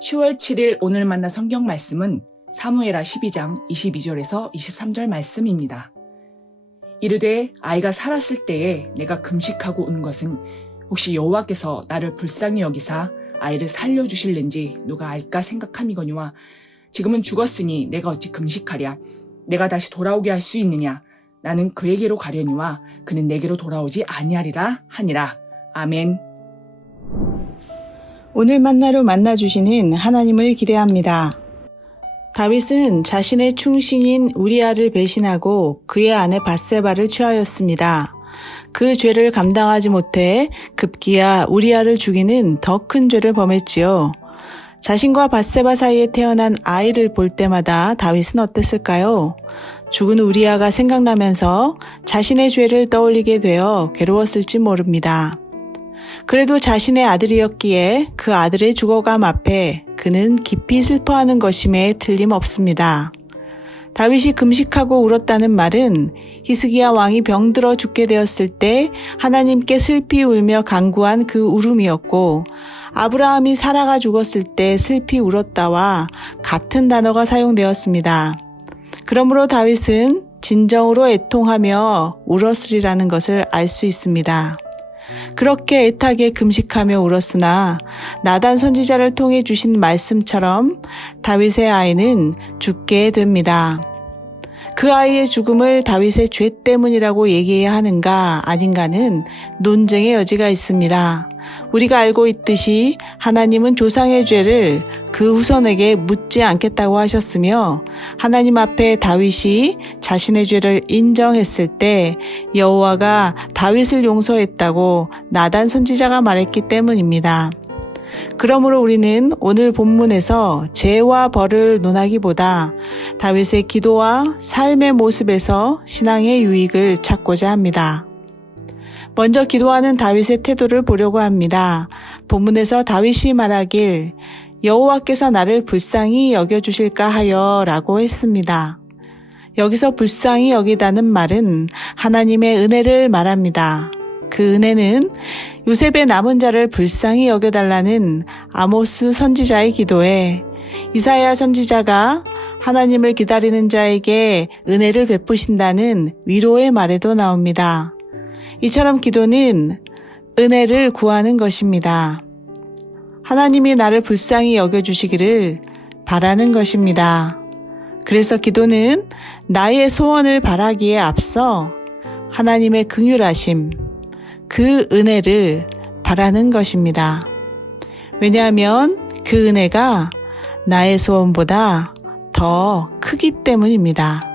10월 7일 오늘 만난 성경 말씀은 사무엘하 12장 22절에서 23절 말씀입니다. 이르되 아이가 살았을 때에 내가 금식하고 운 것은 혹시 여호와께서 나를 불쌍히 여기사 아이를 살려주실는지 누가 알까 생각함이거니와 지금은 죽었으니 내가 어찌 금식하랴. 내가 다시 돌아오게 할 수 있느냐. 나는 그에게로 가려니와 그는 내게로 돌아오지 아니하리라 하니라. 아멘. 오늘 만나로 만나주시는 하나님을 기대합니다. 다윗은 자신의 충신인 우리아를 배신하고 그의 아내 밧세바를 취하였습니다. 그 죄를 감당하지 못해 급기야 우리아를 죽이는 더 큰 죄를 범했지요. 자신과 밧세바 사이에 태어난 아이를 볼 때마다 다윗은 어땠을까요? 죽은 우리아가 생각나면서 자신의 죄를 떠올리게 되어 괴로웠을지 모릅니다. 그래도 자신의 아들이었기에 그 아들의 죽어감 앞에 그는 깊이 슬퍼하는 것임에 틀림없습니다. 다윗이 금식하고 울었다는 말은 히스기야 왕이 병들어 죽게 되었을 때 하나님께 슬피 울며 간구한 그 울음이었고, 아브라함이 사라가 죽었을 때 슬피 울었다와 같은 단어가 사용되었습니다. 그러므로 다윗은 진정으로 애통하며 울었으리라는 것을 알 수 있습니다. 그렇게 애타게 금식하며 울었으나 나단 선지자를 통해 주신 말씀처럼 다윗의 아이는 죽게 됩니다. 그 아이의 죽음을 다윗의 죄 때문이라고 얘기해야 하는가 아닌가는 논쟁의 여지가 있습니다. 우리가 알고 있듯이 하나님은 조상의 죄를 그 후손에게 묻지 않겠다고 하셨으며, 하나님 앞에 다윗이 자신의 죄를 인정했을 때 여호와가 다윗을 용서했다고 나단 선지자가 말했기 때문입니다. 그러므로 우리는 오늘 본문에서 죄와 벌을 논하기보다 다윗의 기도와 삶의 모습에서 신앙의 유익을 찾고자 합니다. 먼저 기도하는 다윗의 태도를 보려고 합니다. 본문에서 다윗이 말하길 여호와께서 나를 불쌍히 여겨주실까 하여 라고 했습니다. 여기서 불쌍히 여기다는 말은 하나님의 은혜를 말합니다. 그 은혜는 요셉의 남은 자를 불쌍히 여겨달라는 아모스 선지자의 기도에 이사야 선지자가 하나님을 기다리는 자에게 은혜를 베푸신다는 위로의 말에도 나옵니다. 이처럼 기도는 은혜를 구하는 것입니다. 하나님이 나를 불쌍히 여겨주시기를 바라는 것입니다. 그래서 기도는 나의 소원을 바라기에 앞서 하나님의 긍휼하심, 그 은혜를 바라는 것입니다. 왜냐하면 그 은혜가 나의 소원보다 더 크기 때문입니다.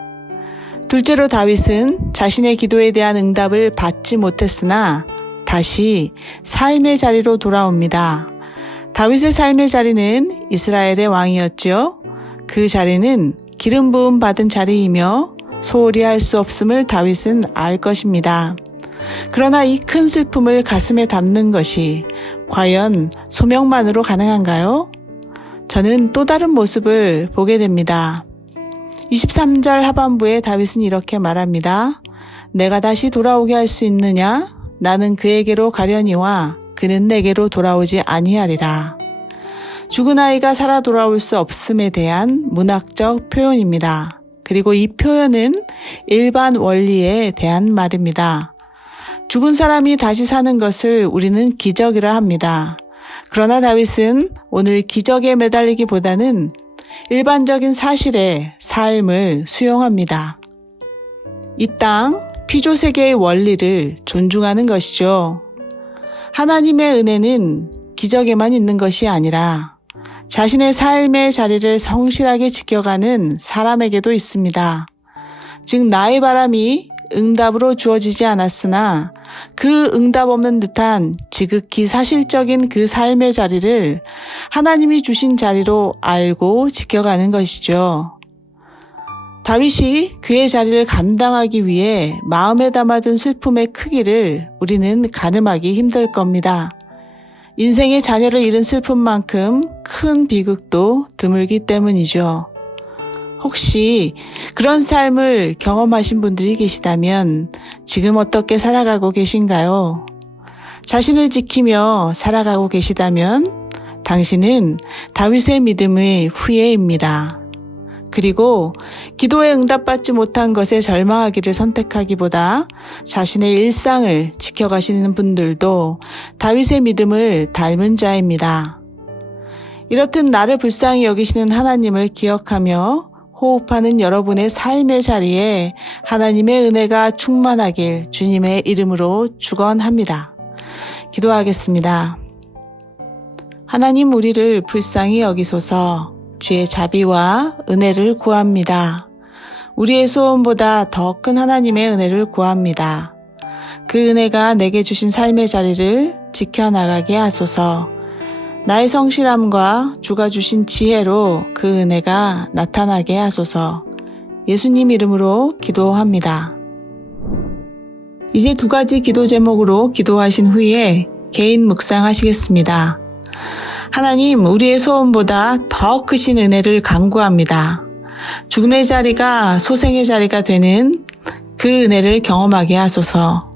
둘째로 다윗은 자신의 기도에 대한 응답을 받지 못했으나 다시 삶의 자리로 돌아옵니다. 다윗의 삶의 자리는 이스라엘의 왕이었지요. 그 자리는 기름 부음 받은 자리이며 소홀히 할 수 없음을 다윗은 알 것입니다. 그러나 이 큰 슬픔을 가슴에 담는 것이 과연 소명만으로 가능한가요? 저는 또 다른 모습을 보게 됩니다. 23절 하반부에 다윗은 이렇게 말합니다. 내가 다시 돌아오게 할 수 있느냐? 나는 그에게로 가려니와 그는 내게로 돌아오지 아니하리라. 죽은 아이가 살아 돌아올 수 없음에 대한 문학적 표현입니다. 그리고 이 표현은 일반 원리에 대한 말입니다. 죽은 사람이 다시 사는 것을 우리는 기적이라 합니다. 그러나 다윗은 오늘 기적에 매달리기보다는 일반적인 사실의 삶을 수용합니다. 이 땅 피조세계의 원리를 존중하는 것이죠. 하나님의 은혜는 기적에만 있는 것이 아니라 자신의 삶의 자리를 성실하게 지켜가는 사람에게도 있습니다. 즉 나의 바람이 응답으로 주어지지 않았으나 그 응답 없는 듯한 지극히 사실적인 그 삶의 자리를 하나님이 주신 자리로 알고 지켜가는 것이죠. 다윗이 그의 자리를 감당하기 위해 마음에 담아둔 슬픔의 크기를 우리는 가늠하기 힘들 겁니다. 인생의 자녀를 잃은 슬픔만큼 큰 비극도 드물기 때문이죠. 혹시 그런 삶을 경험하신 분들이 계시다면 지금 어떻게 살아가고 계신가요? 자신을 지키며 살아가고 계시다면 당신은 다윗의 믿음의 후예입니다. 그리고 기도에 응답받지 못한 것에 절망하기를 선택하기보다 자신의 일상을 지켜가시는 분들도 다윗의 믿음을 닮은 자입니다. 이렇듯 나를 불쌍히 여기시는 하나님을 기억하며 호흡하는 여러분의 삶의 자리에 하나님의 은혜가 충만하길 주님의 이름으로 축원합니다. 기도하겠습니다. 하나님, 우리를 불쌍히 여기소서. 주의 자비와 은혜를 구합니다. 우리의 소원보다 더 큰 하나님의 은혜를 구합니다. 그 은혜가 내게 주신 삶의 자리를 지켜나가게 하소서. 나의 성실함과 주가 주신 지혜로 그 은혜가 나타나게 하소서. 예수님 이름으로 기도합니다. 이제 2가지 기도 제목으로 기도하신 후에 개인 묵상하시겠습니다. 하나님, 우리의 소원보다 더 크신 은혜를 간구합니다. 죽음의 자리가 소생의 자리가 되는 그 은혜를 경험하게 하소서.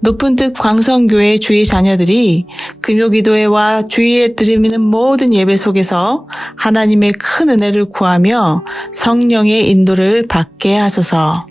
높은 뜻 광성교회 주의 자녀들이 금요기도회와 주일에 드리는 모든 예배 속에서 하나님의 큰 은혜를 구하며 성령의 인도를 받게 하소서.